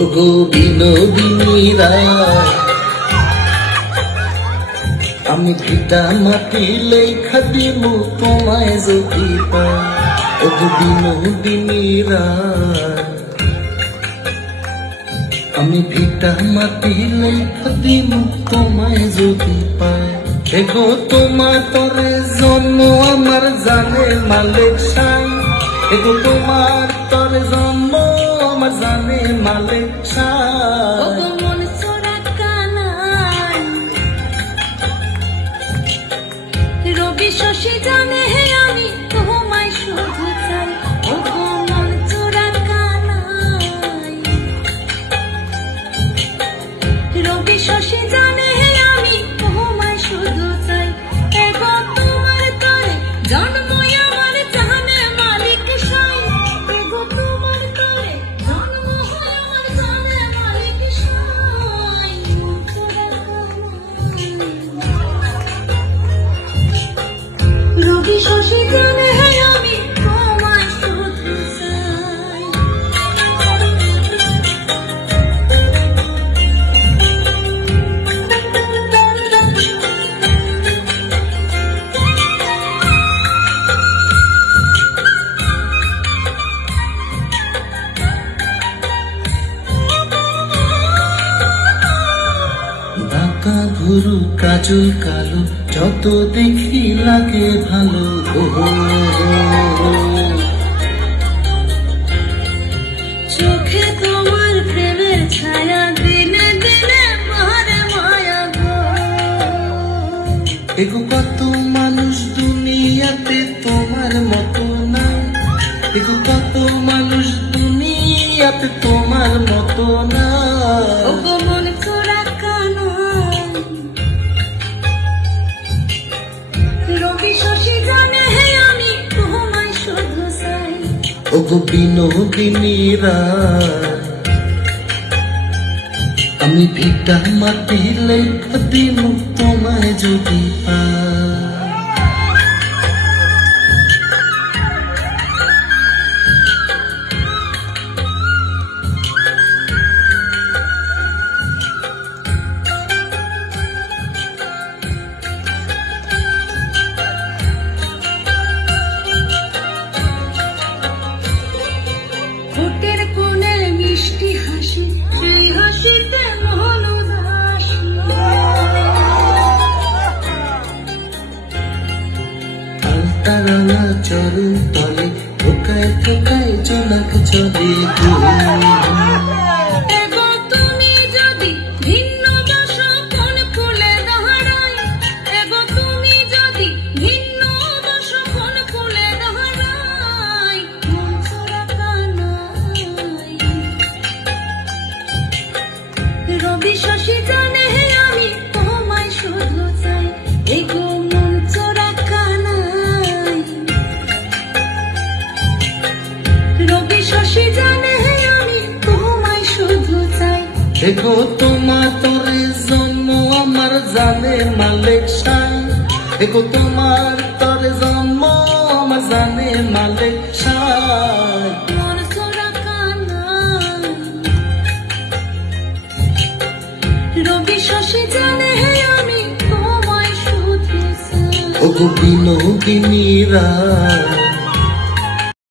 ওগো বিনোদিনী রায়, আমি ভিটা মাটি লেখা দিমু তোমায় যদি পাই। ওগো বিনোদিনী রায়, আমি ভিটা মাটি লেখা দিমু তোমায় যদি পাই। এগো তোমার তরে জন্ম আমার জানে মালিক সাই। এগো তোমার তরে জন্ম আমার জানে মালিক সাই। রবি শশী জানে হে আমি তোমায় শুধু চাই। ওগো মন চোরা কানাই, রবি শশী জানে হে আমি তোমায় শুধু চাই। এগো তোমার তরে জন্ম আমার জানে মালিক সাই। এগো তোমার তরে জন্ম আমার জানে মালিক সাই। মন চোরা রবি শশী জানে হে আমি তোমায় শুধু চাই। বাঁকা ভুরু কাজল কালো যত দেখি লাগে ভালো। চোখে তোমার প্রেমের ছায়া দিনে দিনে মারে মায়া গো। এগো কত মানুষ দুনিয়াতে তোমার মতো না। এগো কত মানুষ দুনিয়াতে তোমার মতো না। ওগো মন চোরা কানাই, রবি শশী জানে হে আমি তোমায় শুধু চাই। ওগো বিনোদিনী রায়, আমি ভিটা মাটি লেখা দিমু তোমায় যদি পাই। ঠোঁটের কোণে মিষ্টি হাসি, সেই হাসিতে মন উদাসী। আলতা রাঙা চরণ তলে ঠোকায় ঠোকায় জোনাক চলে। এগো তুমি যদি ভিন্ন বাসো কোন ফুলে দাঁড়াই। এগো তুমি যদি ভিন্ন বাসো কোন ফুলে দাঁড়াই। মন চোরা কানাই, রবি শশী জানে হে আমি তোমায় শুধু চাই। এগো মন চোরা কানাই, রবি শশী জানে হে আমি তোমায় শুধু চাই। এগো তোমার তরে জন্ম আমার জানে মালিক সাই। এগো তোমার তরে জন্ম আমার জানে মালিক সাই। মন চোরা কানাই, রবি শশী জানে হে আমি তোমায় শুধু চাই। ওগো বিনোদিনী রায়,